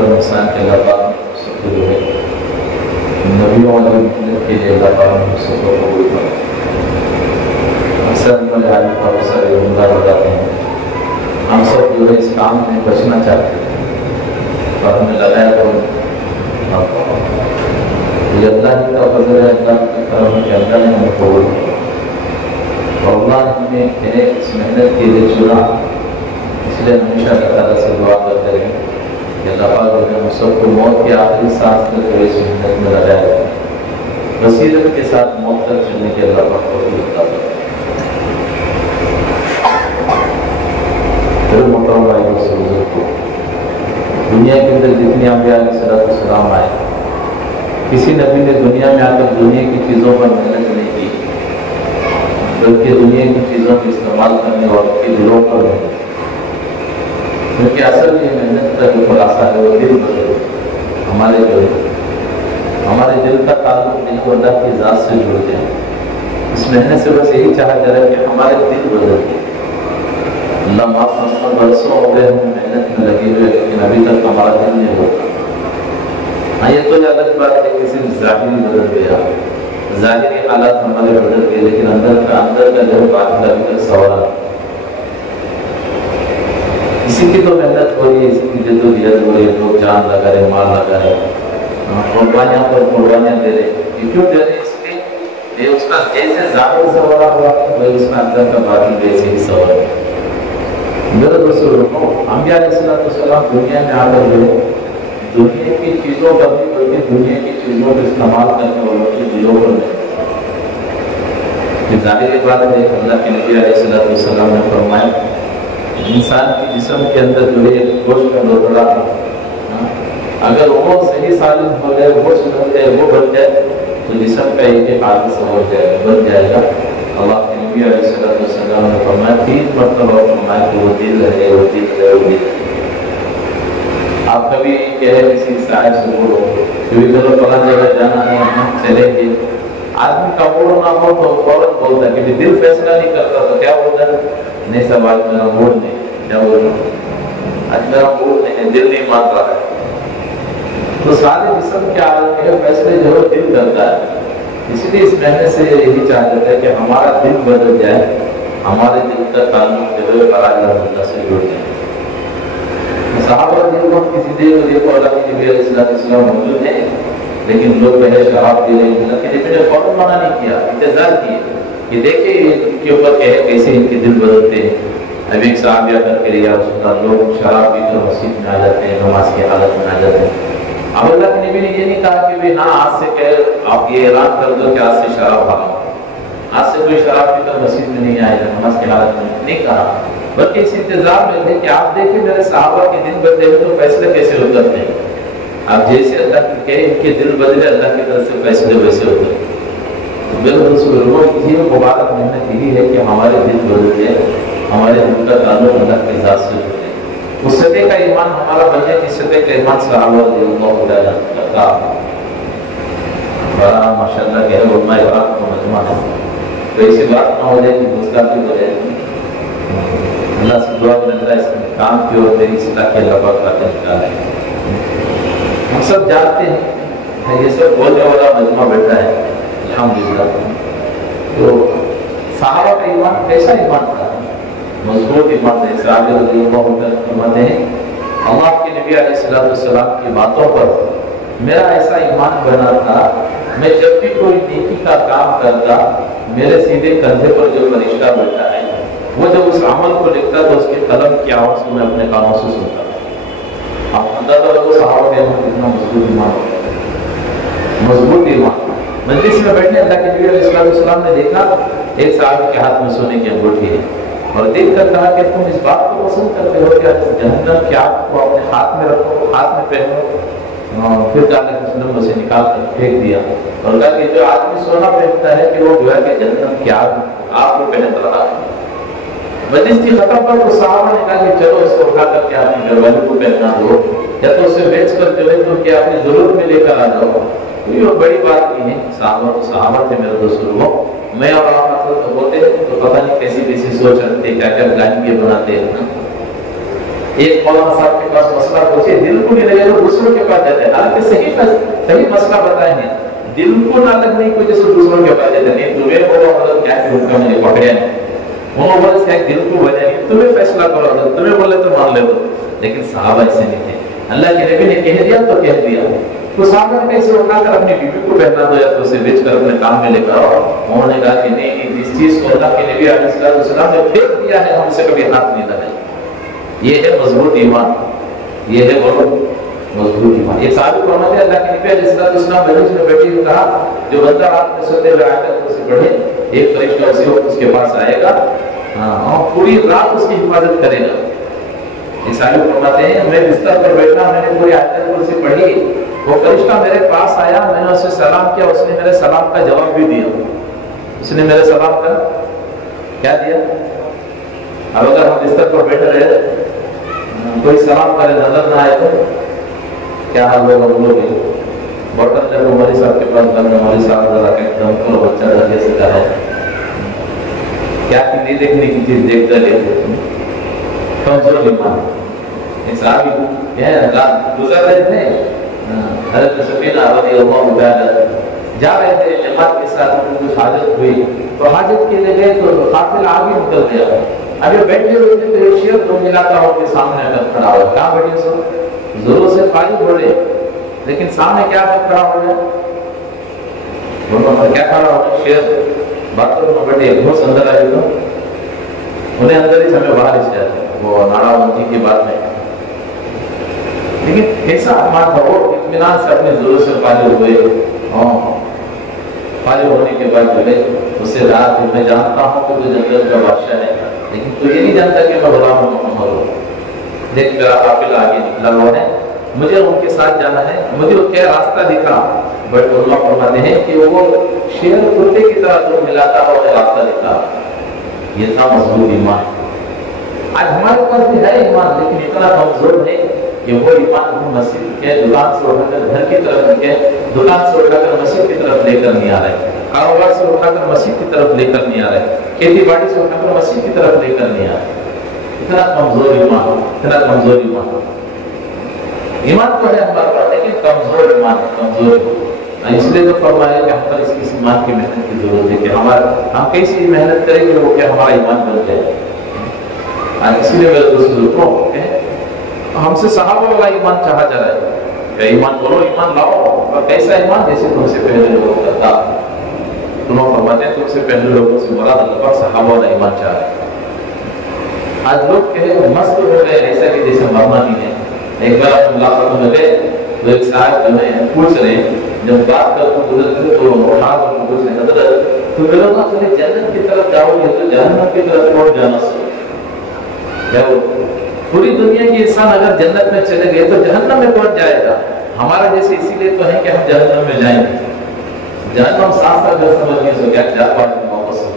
محترم انسان کے اللہ پاک نے سب کو جو ہے نبیوں والی محنت کے لیے اللہ پاک نے سب کو قبول کرا۔ اکثر ہمارے حالی کا سارے عمدہ بتاتے ہیں ہم سب جو ہے اس کام میں بچنا چاہتے ہیں اور ہمیں لگایا تو یہ اللہ ہی کا فضل ہے، اللہ کا کرم ہے کہ اللہ نے ہمیں قبول کیا اور اللہ نے ہمیں اس محنت کے لیے چنا۔ اس لیے ہمیشہ اللہ تعالیٰ سے دعا کرتے رہیں کہ اللہ پاک جو ہے ہم سب کو موت کے آخری سانس تک جو اس محنت میں لگایا جائے، بصیرت کے ساتھ موت تک چلنے کے اللہ پاک کو بھی عطا کرے۔ پھر محترم بھائی سے بزرگ کو دنیا کے اندر جتنی انبیاء علیہ السلام آئے، کسی نبی نے دنیا میں آ کر دنیا کی چیزوں پر محنت نہیں کی، بلکہ دنیا کی چیزوں کو استعمال کرنے والوں کے دلوں پر محنت، کیونکہ اصل یہ محنت کا جو خلاصہ ہے وہ دل بدل، ہمارے جو ہے ہمارے دل کا تعلق نہیں وہ اللہ کی ذات سے جڑ جائے۔ اس محنت سے بس یہی چاہا جا رہا ہے کہ ہمارے دل بدل جائے۔ اللہ معاف فرمائے، برسوں ہو گئے ہم محنت میں لگے ہوئے لیکن ابھی تک ہمارا دل نہیں ہوتا۔ ہاں یہ تو الگ بات ہے کہ صرف ظاہری بدل گیا، ظاہری حالات ہمارے بدل گئے لیکن اندر کا جو بات ابھی تک سوال ہے۔ اسی کی تو محنت ہو رہی ہے، اسی کی جدوجہد ہو رہی ہے، لوگ جان لگا رہے، مال لگا رہے، قربانیاں پر قربانیاں دے رہے۔ یہ کیوں دے رہے ہیں؟ اس لیے کہ اس کا جیسے ظاہر سوال ہوا ہے اس کا اندر کا باطن ویسے ہی سوال ہے۔ میرے دوستوں، انبیاء علیہ السلام دنیا میں آ کر گئے، دنیا کی چیزوں پر بھی بلکہ دنیا کی چیزوں کو استعمال کرنے والوں کے دلوں پر نہیں۔ یہ ظاہر بات ہے، اللہ کے نبی علیہ السلام نے فرمایا انسان کے جسم کے اندر جو ہے گوشت کا لوتھڑا ہے، اگر وہ صحیح سالم ہو جائے، گوشت بن جائے، وہ بن جائے تو جسم کا ایک حادث ہو جائے گا، بن جائے گا۔ اللہ کے نبی علیہ السلام نے فرمایا 3 مرتبہ فرمایا کہ وہ دل ہے، وہ دل ہے، وہ دل ہے۔ آپ کبھی کہے کسی صاحب سے بولو کہ چلو فلاں جگہ جانا ہے، ہم چلیں گے، آدمی کا موڈ نہ ہو تو فوراً بولتا ہے کہ دل فیصلہ نہیں کرتا تو کیا بولتا ہے؟ نہیں صاحب آج میرا موڈ نہیں، کیا بول رہا ہوں؟ آج میرا موڈ نہیں ہے، دل نہیں مان رہا ہے۔ تو سارے جسم کے حالت کے فیصلے جو ہے دل کرتا ہے۔ اس لیے اس محنت سے یہی چاہا جاتا ہے کہ ہمارا دل بدل جائے، ہمارے دل کا تعلق جو ہے براہ راست اللہ سے جڑ جائے۔ صحابہ دل کو کسی دیر کو دیکھو اللہ کے نبی علیہ السلام موجود ہیں لیکن لوگ پہلے شراب پی رہے ہیں، اللہ کے نبی نے فوراً منع نہیں کیا، انتظار کیے کہ دیکھیں ان کے اوپر کیسے ان کے دل بدلتے ہیں۔ ابھی ایک صحابیہ کر کے یا رسول اللہ، لوگ شراب پی کر مسجد میں آ جاتے ہیں، نماز کی حالت میں آ جاتے ہیں۔ اب اللہ کے نبی نے یہ نہیں کہا کہ ہاں آج سے کہ آپ یہ اعلان کر دو کہ آج سے شراب حرام، آج سے کوئی شراب پی کر مسجد میں نہیں آئے گا، نماز کی حالت میں نہیں کہا، بلکہ اس انتظار میں تھے کہ آپ دیکھیں میرے صحابہ کے دل بدلے ہوئے تو فیصلے کیسے اترتے ہیں۔ آپ جیسے اللہ کی کہے ان کے دل بدلے، اللہ کی طرف سے فیصلے ویسے ہوتے ہیں۔ بالکل یہ مبارک محنت یہی ہے کہ ہمارے دل بدل جائے، ہمارے دل کا تعلق اللہ کے ذات سے جڑے، اس سطح کا ایمان ہمارا بن جائے جس سطح کا ایمان صحابہ رضی اللہ تعالیٰ کا بڑا ماشاءاللہ کہ علماء عراق کا مجمع ہے، تو ایسی بات نہ ہو جائے کہ گستاخی ہو جائے۔ اللہ سے دعا کرتا ہے اس کام کی اور میری اصلاح کے اللہ پاک کا نکالے۔ ہم سب جانتے ہیں یہ سب بولنے والا مجمع بیٹھا ہے الحمدللہ، تو صحابہ کا ایمان کیسا ایمان تھا؟ مضبوط ایمان ہے۔ صحابہ رضی اللہ عنہ فرماتے ہیں اللہ کے نبی علیہ السلام کی باتوں پر میرا ایسا ایمان بنا تھا، میں جب بھی کوئی نیکی کا کام کرتا میرے سیدھے کندھے پر جو فرشتہ بیٹھا ہے وہ جب اس عمل کو لکھتا تو اس کے قلم کی آواز کو میں اپنے کانوں سے سنتا تھا۔ آپ اندازہ لگو صحابہ کے کتنا مضبوط ایمان ہوتا، مضبوط ایمان۔ مجلس میں بیٹھنے اللہ کے نبی علیہ السلام نے دیکھا ایک صحابی کے ہاتھ میں سونے کی انگوٹھی ہے اور دیکھ کر کہا کہ تم اس بات کو پسند کرتے ہو کہ جہنم کی آگ کو اپنے ہاتھ میں رکھو، ہاتھ میں پہنو۔ پھر کہا کہ وسلم اسے نکال کر پھینک دیا اور کہا کہ جو آدمی سونا پہنتا ہے کہ وہ جو ہے کہ جہنم کی آگ کو پہن رہا ہے۔ مجلس کی ختم پر تو صحابہ نے کہا کہ چلو اس کو اٹھا کر کے اپنے گھر والوں کو پہنا دو یا تو اسے بیچ کر جو ہے تو کہ اپنی ضرورت میں لے کر آ جاؤ۔ یہ بڑی بات نہیں ہے، صحابہ تو صحابہ تھے میرے دوستوں، میں اور آپ ہوتے تو پتہ نہیں کیسی کیسی سوچ رکھتے، کیا کیا گانیاں بناتے ہیں۔ ایک مولانا صاحب کے پاس مسئلہ پوچھے، دل کو نہیں لگے تو دوسروں کے پاس جاتے ہیں، حالانکہ صحیح مسئلہ بتائیں گے، دل کو نہ لگنے کی وجہ سے دوسروں کے پاس جاتے ہیں، تمہیں بولو حضرت کیا کہ ان کا مجھے پکڑیا نہیں، انہوں بولے سے دل کو وجہ نہیں، تمہیں فیصلہ کرو حضرت، تمہیں بولے تو مان لے دو، لیکن صحابہ ایسے نہیں تھے، اللہ کے نبی نے کہہ دیا تو کہہ دیا، تو صحابہ نے کیسے اٹھا کر اپنی بیوی کو پہنا دو یا تو اسے بیچ کر اپنے کام میں لے کر آؤ، انہوں نے کہا کہ نہیں، اس چیز کو اللہ کے نبی علیہ السلام نے پھینک دیا ہے، ہم سے کبھی ہاتھ نہیں لگائے، یہ ہے مضبوط ایمان، یہ ہے بہت مضبوط ایمان۔ ایک صحابی فرماتے ہیں اللہ کے نبی علیہ السلام مجلس میں بیٹھے ہوئے کہا جو بندہ رات میں سوتے ہوئے آیت کو سے پڑھے ایک فرشتہ اسی وقت اس کے پاس آئے گا اور پوری رات اس کی حفاظت کرے گا۔ ایک صحابی فرماتے ہیں میں بستر پر بیٹھا، میں نے پوری آیت کو سے پڑھی، وہ فرشتہ میرے پاس آیا، میں نے اسے سلام کیا، اس نے میرے سلام کا جواب بھی دیا، اس نے میرے سلام کا کیا دیا؟ اب اگر ہم بستر پر بیٹھے رہے کوئی سلام کرے نظر نہ آئے تو کیا حال ہوگا؟ ہم لوگ بوٹل جب مولوی صاحب کے پاس گئے، مولوی صاحب ذرا کہ دم کو بچہ رکھے سے کہا ہے کیا کہ نہیں دیکھنے کی چیز دیکھ کر لیتے کمزور ایمان۔ صحابی گزر رہے تھے، حضرت سفینہ رضی اللہ تعالی جا رہے تھے جماعت کے ساتھ، کچھ حاجت ہوئی تو حاجت کے لیے گئے تو قافلہ آگے نکل گیا، ابھی بیٹھے ہوئے تھے تو ایک شیر دو ملاتا ہو کے سامنے اگر کھڑا ہوا، کہاں بیٹھے سو ضرور سے فائد ہو رہے، لیکن سامنے کیا کھڑا ہو گیا؟ دونوں پر کیا کھڑا ہو گیا؟ شیر بات میں بیٹھے گھوس اندر آئے تو انہیں اندر ہی ہمیں باہر اس جاتے وہ ناڑا بنتی کی بات میں، لیکن کیسا احمد تھا وہ اطمینان سے اپنی ضرورت سے فارغ ہوئے، فارغ ہونے کے بعد جو ہے اس سے رات میں جانتا ہوں کہ تو جنت کا بادشاہ ہے، لیکن تو یہ نہیں جانتا کہ میں غلام محمد ہوں، دیکھ میرا قافلہ آگے نکلا ہوا ہے، مجھے ان کے ساتھ جانا ہے، مجھے کیا راستہ دکھا، بٹ اللہ فرماتے ہیں کہ وہ شیر کتے کی طرح جو ملاتا ہوا راستہ دکھا، یہ تھا مضبوط ایمان۔ آج ہمارے پاس بھی ہے ایمان، لیکن اتنا کمزور ہے کہ وہ ایمان ہم مسجد کے دکان سے اٹھا کر گھر کی طرف کے دکان سے اٹھا کر مسجد کی طرف لے کر نہیں آ رہے، کاروبار سے اٹھا کر مسجد کی طرف لے کر نہیں آ رہے، کھیتی باڑی سے اٹھا کر مسجد کی طرف لے کر نہیں آ رہے، اتنا کمزور ایمان، اتنا کمزور ایمان۔ ایمان تو ہے ہمارے پاس لیکن کمزور ایمان ہے، کمزور ہے، اس لیے تو فرمایا کہ ہم پر اس ایمان کی محنت کی ضرورت ہے کہ ہم کیسی محنت کریں کہ وہ کہ ہمارا ایمان بن جائے۔ اس لیے میرے دوستوں ہم سے صحابہ والا ایمان چاہا جا رہا ہے کہ ایمان بولو، ایمان لاؤ، اور کیسا ایمان؟ جیسے تم سے پہلے لوگوں کا تھا، انہوں فرماتے ہیں تم سے پہلے لوگوں سے مراد اللہ پاک صحابہ والا ایمان چاہ رہا ہے۔ آج لوگ کہ مست ہو گئے ایسا کہ جیسے مرنا نہیں ہے۔ ایک بار ہم ملاقات میں گئے تو ایک صاحب جو ہے پوچھ رہے ہیں، جب بات کر تو گزرتے تو اٹھا کر پوچھ رہے حضرت تو میرے کو اصل جنت کی طرف جاؤ گے تو جہنم کی طرف کون جانا سو؟ کیا پوری دنیا کے انسان اگر جنت میں چلے گئے تو جہنم میں کون جائے گا؟ ہمارا جیسے اسی لیے تو ہے کہ ہم جہنم میں جائیں گے، جہنم صاف کا گھر سمجھ گئے سو کیا چار پانچ واپس ہو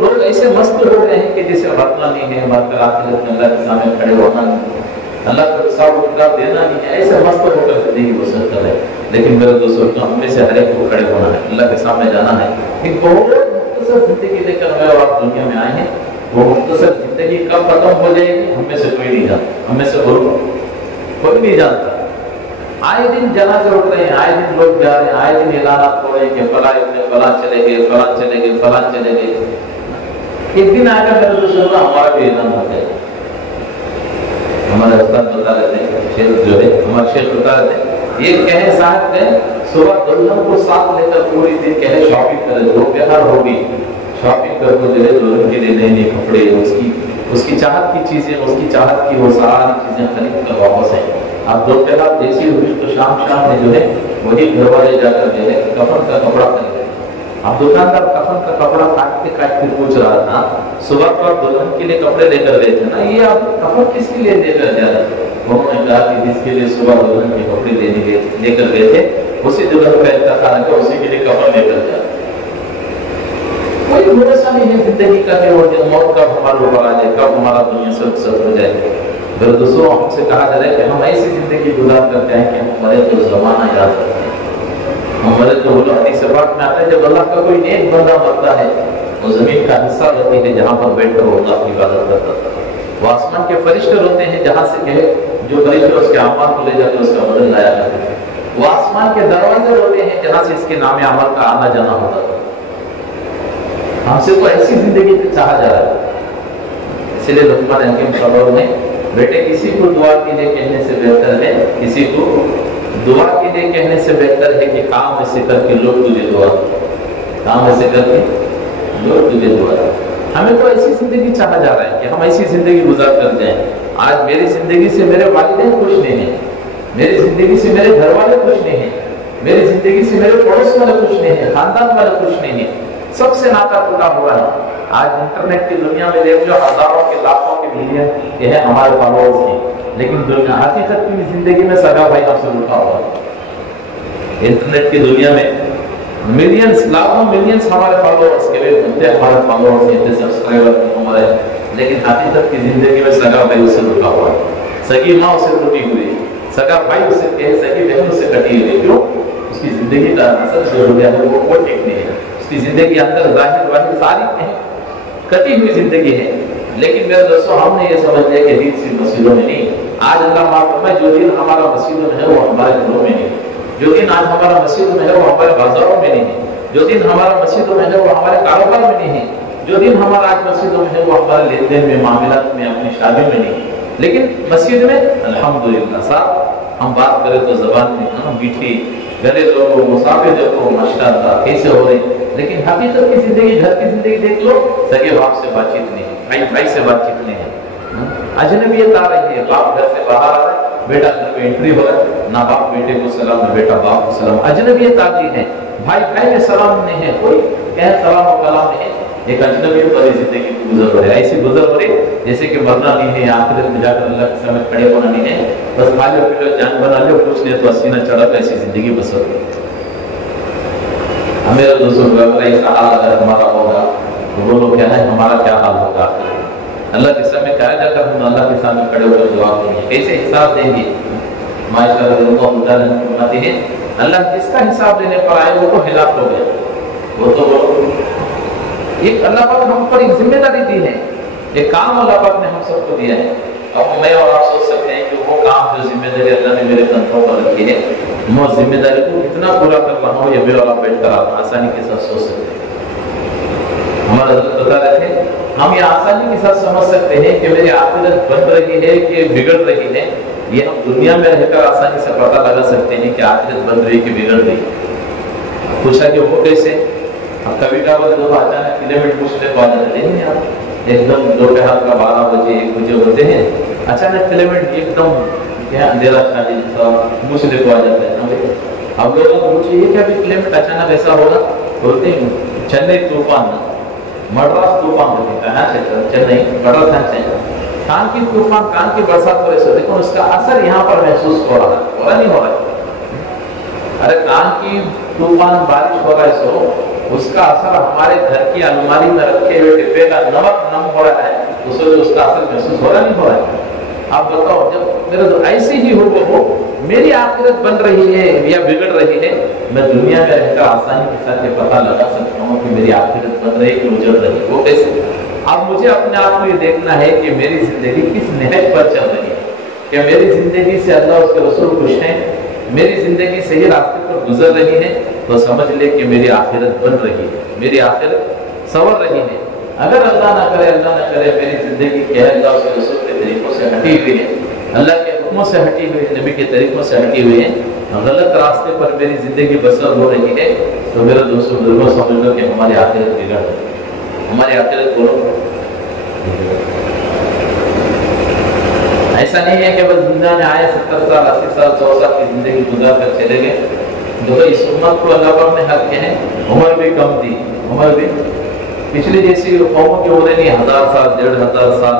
لوگ ایسے مست ہو رہے ہیں کہ جیسے مرنا نہیں ہے، مر کر آخرت میں اللہ کے سامنے کھڑے ہونا نہیں، اللہ کو حساب و کتاب دینا نہیں ہے، ایسے مست ہو کر زندگی بسر کر رہے ہیں۔ لیکن میرے دوستوں ہم میں سے ہر ایک کو کھڑے ہونا ہے، اللہ کے سامنے جانا ہے۔ ایک بہت مختصر زندگی لے کر ہمیں اور آپ دنیا میں آئے ہیں، وہ مختصر زندگی کب ختم ہو جائے گی ہم میں سے کوئی نہیں جانتا، ہم میں سے کوئی نہیں جانتا۔ آئے دن جنازے اٹھ رہے ہیں، آئے دن لوگ جا رہے ہیں، آئے دن اعلانات ہو رہے ہیں کہ فلاں چلے گئے، فلاں چلے گئے، فلاں چلے گئے۔ ایک دن آئے گا میرے دوستوں کا ہمارا بھی اعلان ہو جائے گا۔ ہمارے استاد بتا رہے تھے، شیخ جو ہے ہمارے شیخ بتا رہے تھے، یہ کہے صاحب نے صبح دلہن کو ساتھ لے کر پوری دن کہے شاپنگ کرے، جو پیار ہوگی شاپنگ کر کے جو ہے دلہن کے لیے نئے نئے کپڑے، اس کی چاہت کی چیزیں، اس کی چاہت کی وہ ساری چیزیں خرید کر واپس ہیں۔ اب دو پہلا جیسی ہوئی تو شام میں جو ہے وہی گھر والے جا کر جو ہے کفن کا کپڑا خریدے۔ اب دکاندار کفن کا کپڑا کاٹتے پوچھ رہا تھا، صبح کو آپ دلہن کے لیے کپڑے لے کر گئے تھے نا، یہ آپ کفن کس کے لیے لے کر جا رہے تھے؟ انہوں نے کہا کہ جس کے لیے صبح دلہن کے کپڑے لے کر گئے تھے اسی دلہن کا انتخاب کیا، اسی کے لیے کفن لے کر جا۔ کوئی بھروسہ نہیں ہے زندگی کا کہ وہ موت کب ہمارے اوپر آ جائے، کب ہمارا دنیا سب ہو جائے۔ میرے دوستوں ہم سے کہا جا رہا ہے کہ ہم ایسی زندگی گزار کرتے ہیں کہ ہم مرے تو زمانہ یاد کرتے ہیں، ہم مرے تو حدیث پاک میں آتا ہے جب اللہ کا کوئی نیک بندہ مرتا ہے وہ زمین کا حصہ ہوتی ہے جہاں پر بیٹھ کر وہ اللہ کی عبادت کرتا تھا. وہ آسمان کے فرشتے ہوتے ہیں جہاں سے کہ جو فرشتے اس کے اعمال کو لے جاتے اس کا بدل لایا کرتے تھے. وہ آسمان کے دروازے ہوتے ہیں جہاں سے اس کے نام عمل کا آنا جانا ہوتا تھا. ہم سے تو ایسی زندگی چاہا جا رہا ہے. اس لیے لقمان حکیم صاحب نے بیٹے کسی کو دعا کے لیے کہنے سے بہتر ہے کسی کو دعا کے لیے کہنے سے بہتر ہے کہ کام ایسے کر کے لوگ تجھے دعا کام ایسے کر کے لوگ تجھے دعا. ہمیں تو ایسی زندگی چاہا جا رہا ہے کہ ہم ایسی زندگی گزار کر جائیں. آج میری زندگی سے میرے والدین خوش نہیں ہیں, میری زندگی سے میرے گھر والے خوش نہیں ہیں, میری زندگی سے میرے پڑوس والے خوش نہیں ہیں, خاندان والے خوش نہیں ہیں, سب سے ناتا ٹوٹا ہوا ہے. آج انٹرنیٹ کی دنیا میں دیکھ جو ہزاروں کے لاکھوں کے ملین یہ ہے ہمارے فالوورز کی, لیکن دنیا حقیقت کی زندگی میں سگا بھائی ہم سے رکا ہوا ہے. انٹرنیٹ کی دنیا میں ملینز لاکھوں ملینز ہمارے فالوورز کے لیے بنتے ہمارے فالوورز کے سبسکرائبر ہمارے, لیکن حقیقت کی زندگی میں سگا بھائی اس سے رکا ہوا ہے. سگی ماں اسے ٹوٹی ہوئی, سگا بھائی اس سے کہ سگی بہن اس سے کٹی ہوئی. کیوں؟ اس کی زندگی کا اثر جو ہو گیا ہے وہ ٹھیک نہیں ہے. اس کی زندگی اندر ظاہر واحد ساری کٹی ہوئی زندگی ہے. لیکن میرے دوستوں ہم نے یہ سمجھ لیا کہ دین صرف مسجدوں میں نہیں. آج اللہ معاف فرمائے جو دین ہمارا مسجدوں میں ہے وہ ہمارے گھروں میں نہیں, جو دین آج ہمارا مسجدوں میں ہے وہ ہمارے بازاروں میں نہیں ہے, جو دین ہمارا مسجدوں میں ہے وہ ہمارے کاروبار میں نہیں ہے, جو دین ہمارا آج مسجدوں میں ہے وہ ہمارے لین دین میں معاملات میں اپنی شادی میں نہیں ہے. لیکن مسجد میں الحمدللہ صاحب ہم بات کریں تو زبان میں میٹھی گھرے لوگوں مسافر دیکھو ماشاءاللہ کیسے ہو رہے, لیکن حقیقت کی زندگی گھر کی زندگی دیکھ لو سگے باپ سے بات چیت نہیں ہے, بھائی بھائی سے بات چیت نہیں ہے, اجنبیت آ رہی ہے. باپ گھر سے باہر آ رہا ہے, بیٹا گھر میں انٹری ہو رہا ہے, نہ باپ بیٹے کو سلام نہ بیٹا باپ کو سلام. اجنبیت آتی ہے, بھائی بھائی میں سلام نہیں ہے, کوئی کہ سلام و کلام نہیں ہے. ایک اجنبیت والی زندگی گزر ہو رہی ہے, ایسی گزر ہو رہی ہے جیسے کہ مرنا نہیں ہے, آخرت میں جا کر اللہ کے سامنے کھڑے ہونا نہیں ہے, بس کھا لو پی لو جان بنا لو کچھ نہیں تو سینہ چڑھا کر ایسی زندگی بسر ہو رہی ہے. میرے دوستوں ایسا حال اگر ہمارا ہوگا تو وہ لوگ کیا ہے ہمارا کیا حال ہوگا. اللہ کے سامنے کہا جا کر ہم اللہ کے سامنے کھڑے ہو کر جواب دیں گے, کیسے حساب دیں گے. ماشاءاللہ ہے اللہ جس کا حساب دینے پر آئے وہ تو ہلاک ہو گیا. وہ تو ایک اللہ پاک ہم پر ایک ذمہ داری دی ہے, ایک کام اللہ پاک نے ہم سب کو دیا ہے. اب میں اور آپ سوچ سکتے ہیں کہ وہ کام جو ذمہ داری اللہ نے میرے کندھوں پر رکھی ہے میں ذمہ داری کو کتنا پورا کر رہا ہوں, یہ میرے اور آپ بیٹھ کر آپ آسانی کے ساتھ سوچ سکتے ہیں. ہمارا حضرت بتا رہے تھے ہم یہ آسانی کے ساتھ سمجھ سکتے ہیں کہ میری آخرت بن رہی ہے کہ بگڑ رہی ہے. یہ ہم دنیا میں رہ کر آسانی سے پتہ لگا سکتے ہیں کہ آخرت بن رہی ہے کہ بگڑ رہی ہے. پوچھا کہ وہ کیسے. اب کبھی کبھار دو اچانک کلومیٹر پوچھنے کو آ جاتے ہیں آپ ایک دم دوپہر کا 12 بجے 1 بجے ہوتے ہیں, اچانک کلومیٹر ایک دم کیا اندھیرا شادی پوچھنے کو آ جاتا ہے. اب لوگوں کو پوچھے یہ کیا بھی کلومیٹر اچانک ایسا ہوگا, بولتے ہیں چنئی طوفان مڈراس طوفان ہوتا ہے چنئی مڈراس ہے کان کی طوفان کان کی برسات ہو رہی ہے, لیکن اس کا اثر یہاں پر محسوس ہو رہا ہے, ہو رہا نہیں ہو رہا ہے. ارے کان کی طوفان بارش ہو رہا ہے سو اس کا اثر ہمارے گھر کی الماری میں رکھے ہوئے ڈبے کا نمک نم ہو رہا ہے, اس سے اس کا اثر محسوس ہو رہا نہیں ہو رہا ہے. آپ بتاؤ جب میرے تو ایسی ہی ہو میری آخرت بن رہی ہے یا بگڑ رہی ہے, میں دنیا میں رہ کر آسانی کے ساتھ یہ پتہ لگا سکتا ہوں کہ میری آخرت بن رہی ہے کہ اجڑ رہی ہے. وہ کیسے؟ اب مجھے اپنے آپ کو یہ دیکھنا ہے کہ میری زندگی کس نہج پر چل رہی ہے, کہ میری زندگی سے اللہ اس کے رسول خوش ہیں, میری زندگی صحیح راستے پر گزر رہی ہے, تو سمجھ لے کہ میری آخرت بن رہی ہے, میری آخرت سنور رہی ہے. اگر اللہ نہ کرے میری زندگی کیا ہے اللہ اس کے رسول کے طریقوں سے ہٹی ہوئی ہے, اللہ کے حکموں سے ہٹی ہوئی ہے, نبی کے طریقوں سے ہٹی ہوئی ہے, غلط راستے پر میری زندگی بسر ہو رہی ہے, تو میرے دوستوں بزرگوں سمجھ لو کہ ہماری آخرت بگڑ رہی ہے. ہماری آخرت بولو ایسا نہیں ہے کہ بس دنیا میں آئے 70 سال 80 سال 100 سال کی زندگی گزار کر چلے گئے. جو اس امت کو اللہ پاک نے حق کے ہیں, عمر بھی کم دی, عمر بھی پچھلی جیسی قوموں کی عمریں نہیں 1000 سال 1500 سال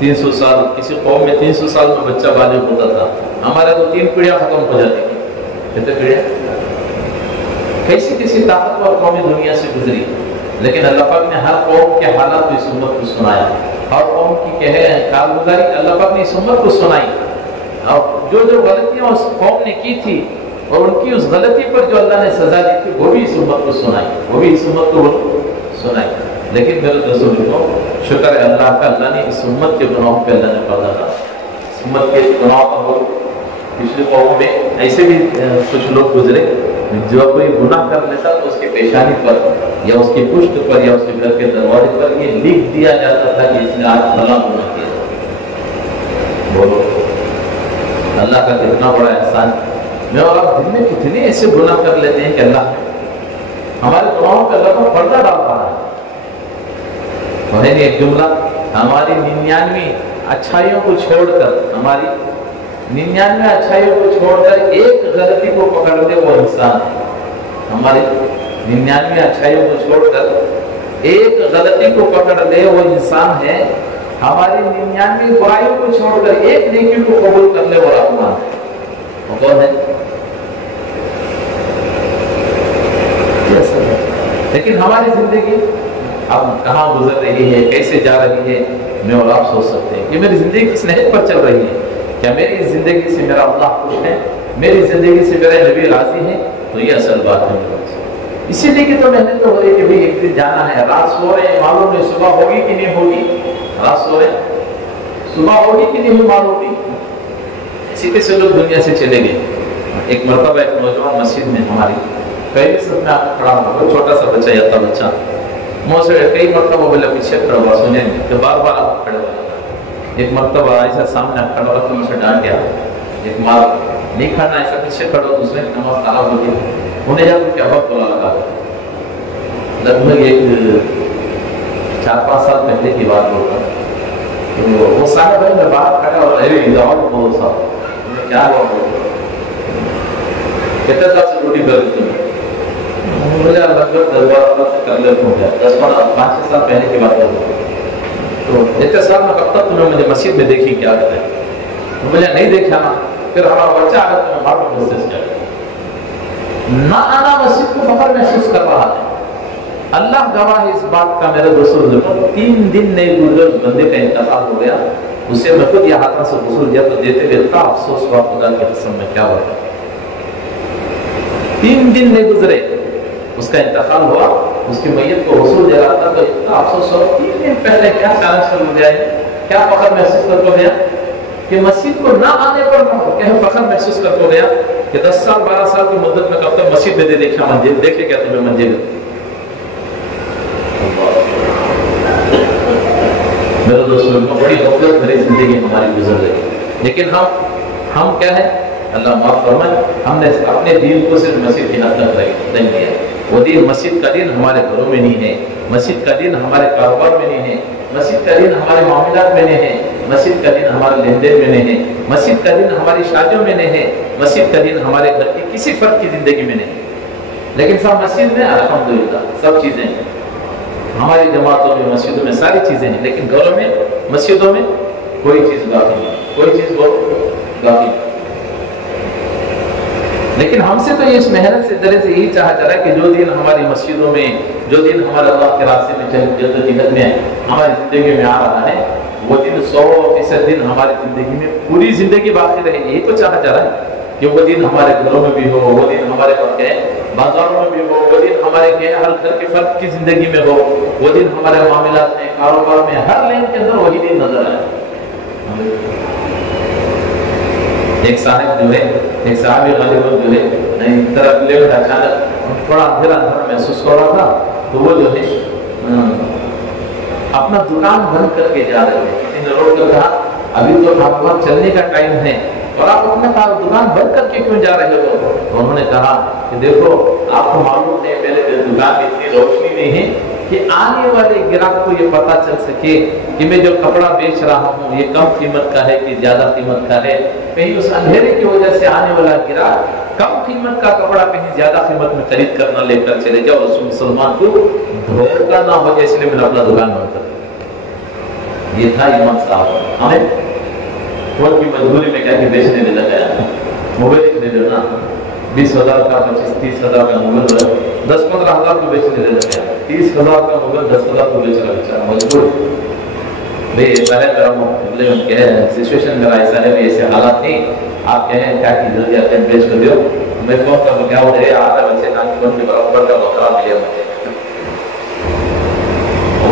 300 سال, کسی قوم میں 300 سال میں بچہ بالغ ہوتا تھا, ہمارے تو 3 پیڑیاں ختم ہو جاتی تھی. کتنے پیڑیاں کیسی طاقتور قومی دنیا سے گزری, لیکن اللہ پاک نے ہر قوم کے حالات کو اس امت کو سنایا, ہر قوم کی کارگزاری اللہ پاک نے اس امت کو سنائی, اور جو غلطیاں اس قوم نے کی تھی اور ان کی اس غلطی پر جو اللہ نے سزا دی تھی وہ بھی اس امت کو سنائی, وہ بھی اس امت کو سنائی. لیکن میرے رسول کو شکر ہے اللہ کا، اللہ نے اس امت کے گناہوں پہ اللہ نے پردہ ڈالا. اس امت کے گناہوں کا وہ پچھلی قوموں میں ایسے بھی کچھ لوگ گزرے، جو کوئی گناہ کر لیتا تو اس کی پیشانی پر یا اس کی پشت پر یا اس کے گھر کے دروازے پر یہ لکھ دیا جاتا تھا کہ اس نے آج فلاں گناہ کیا. بولو اللہ کا کتنا بڑا احسان. میں اور آپ دن میں کتنے ایسے گناہ کر لیتے ہیں کہ اللہ ہمارے گناہوں پہ اللہ کو پردہ ڈال رہا ہے. اور ایک جملہ، ہماری 99 اچھائیوں کو چھوڑ کر، ہماری 99 اچھائیوں کو چھوڑ کر ایک غلطی کو پکڑ دے وہ انسان ہے. ہماری 99 اچھائیوں کو چھوڑ کر ایک غلطی کو پکڑ لے وہ انسان ہے. ہماری 99 برائیوں کو چھوڑ کر ایک نیکی کو قبول کر لے وہ رحمان ہے. وہ کون ہے؟ لیکن ہماری زندگی اب کہاں گزر رہی ہے، کیسے جا رہی ہے، میں اور آپ سوچ سکتے ہیں کہ میری زندگی کس نہج پر چل رہی ہے. کیا میری زندگی سے میرا اللہ خوش ہے؟ میری زندگی سے میرے نبی راضی ہیں؟ تو یہ اصل بات ہے. اسی لیے کہ تو محنت تو ہو رہی ہے کہ ایک دن جانا ہے. رات سو رہے ہیں، معلوم نہیں صبح ہوگی کہ نہیں ہوگی. رات سو رہے ہیں، صبح ہوگی کہ نہیں معلوم نہیں. اسی طرح سے لوگ دنیا سے چلے گئے. ایک مرتبہ ایک نوجوان مسجد میں ہماری پہلے سب میں آپ کھڑا ہوا، چھوٹا سا بچہ یا تھا بچہ، مجھ سے کئی مرتبہ بولے پیچھے کھڑا ہوا، سنے کہ بار بار آپ کھڑے ہوا. ایک مرتبہ ایسا سامنے کھڑا ہوا تو مجھ سے ڈانٹ گیا. ایک مار نہیں کھڑنا، ایسا پیچھے کھڑا ہوا، دوسرے نماز خراب ہو گیا. انہیں جب کیا وقت بولا لگا، لگ بھگ ایک 4-5 سال پہلے کی بات ہوگا. وہ صاحب بھائی میں باہر کھڑا اور بہت صاحب کیا ہوا، کتنے سال سے ڈیوٹی کر رہی تھی؟ مجھے لگ بھگ 10-12 سے کر لیتا ہوں، 10-15 سال پہلے کی بات ہوگی. تو اتنے سال میں کب تک تمہیں مجھے مسجد میں دیکھی کیا کرتے ہیں؟ مجھے نہیں دیکھا نا. پھر ہمارا بچہ آگا تو میں مارو مسجد سے جائے نہ آنا، مسجد کو فخر محسوس کر رہا ہے. اللہ گواہ ہے اس بات کا میرے دوستوں، 3 دن نہیں گزرے اس بندے کا انتقال ہو گیا. اسے میں خود یہ ہاتھوں سے غسل دیا تو دیتے ہوئے اتنا افسوس ہوا، خدا کی قسم میں کیا ہوا. 3 دن نہیں گزرے اس کا انتقال ہوا، اس کی میت کو غسل دے رہا تھا تو اتنا افسوس ہوا. 3 دن پہلے کیا چیلنج کر گیا ہے، کیا فخر محسوس کر گیا کہ مسجد کو نہ آنے پر کیا فخر محسوس کر گیا کہ 10 سال 12 سال کی مدت میں کب تک مسجد میں دے دیکھا منزل دیکھے کیا تمہیں منزل. میرے دوستوں بڑی غفلت بھری زندگی ہماری گزر رہی ہے. لیکن ہم کیا ہے، اللہ معاف فرمائے، ہم نے اپنے دین کو صرف مسجد کی حد تک نہیں دیا. وہ دین، مسجد کا دین ہمارے گھروں میں نہیں ہے، مسجد کا دین ہمارے کاروبار میں نہیں ہے، مسجد کا دین ہمارے معاملات میں نہیں ہے، مسجد کا دین ہمارے لین دین میں نہیں ہے، مسجد کا دین ہماری شادیوں میں نہیں ہے، مسجد کا دین ہمارے گھر کی کسی فرد کی زندگی میں نہیں. لیکن سب مسجد میں الحمدللہ سب چیزیں ہیں. ہماری جماعتوں میں، مسجدوں میں ساری چیزیں ہیں، لیکن گھروں میں، مسجدوں میں کوئی چیز داخل نہیں، کوئی چیز وہ داخل. لیکن ہم سے تو یہ اس محنت سے درے سے یہی چاہا جا رہا ہے کہ جو دین ہماری مسجدوں میں، جو دین ہمارے اللہ کے راستے میں جدوجہد میں ہماری زندگی میں آ رہا ہے، وہ دن 100% دن ہماری زندگی میں پوری زندگی باقی رہے. یہی تو چاہا جا رہا ہے کہ وہ دن ہمارے گھروں میں بھی ہو، وہ دن ہمارے بازاروں میں بھی ہو، وہ دن ہمارے ہر گھر کے فرد کی زندگی میں ہو، وہ دن ہمارے معاملات میں، کاروبار میں، ہر لین کے اندر وہی دن نظر آئے. ایک صاحب جو ہے، ایک صحابی غالباً جو ہے طرف لے کر اچانک تھوڑا اندھیرا محسوس ہو رہا تھا تو وہ جو ہے اپنا دکان بند کر کے جا رہے تھے. کسی نے روک کر کہا ابھی تو آپ وہاں چلنے کا ٹائم ہے اور آپ اپنا دکان بند کر کے کیوں جا رہے ہو؟ تو انہوں نے کہا کہ دیکھو آپ کو معلوم نہیں، میرے دکان میں اتنی روشنی نہیں ہے کہ آنے والے گراہک کو یہ پتا چل سکے کہ میں جو کپڑا بیچ رہا ہوں یہ کم قیمت کا ہے کہ زیادہ قیمت کا ہے. کہیں اس اندھیرے کی وجہ سے آنے والا گراہک کم قیمت کا کپڑا کہیں زیادہ قیمت میں خرید کر نہ لے کر چلے جاؤ، اس مسلمان کو دھوکہ نہ ہو جائے، اس لیے میں نے اپنا دکان بند کر دیا. یہ تھا امام صاحب. ہمیں فون کی مجبوری میں کیا کہ بیچنے لے لگایا. موبائل خریدے نا 20,000 کا 25-30,000 کا موبائل 10-15,000 کو بیچنے لے لگایا. 30,000 کا موبائل 10,000 کو بیچ رہا بیچارا مجبور. بھئی سارے میرا سچویشن میرا ایسا ہے، ایسے حالات نہیں، آپ کہیں کیا کی جلدی آتے ہیں بیچ کر دیو. میں فون کر کیا ہو رہے آتا بچے کام کی کے برابر کا بکرا ملے مجھے.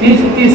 30-30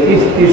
30-30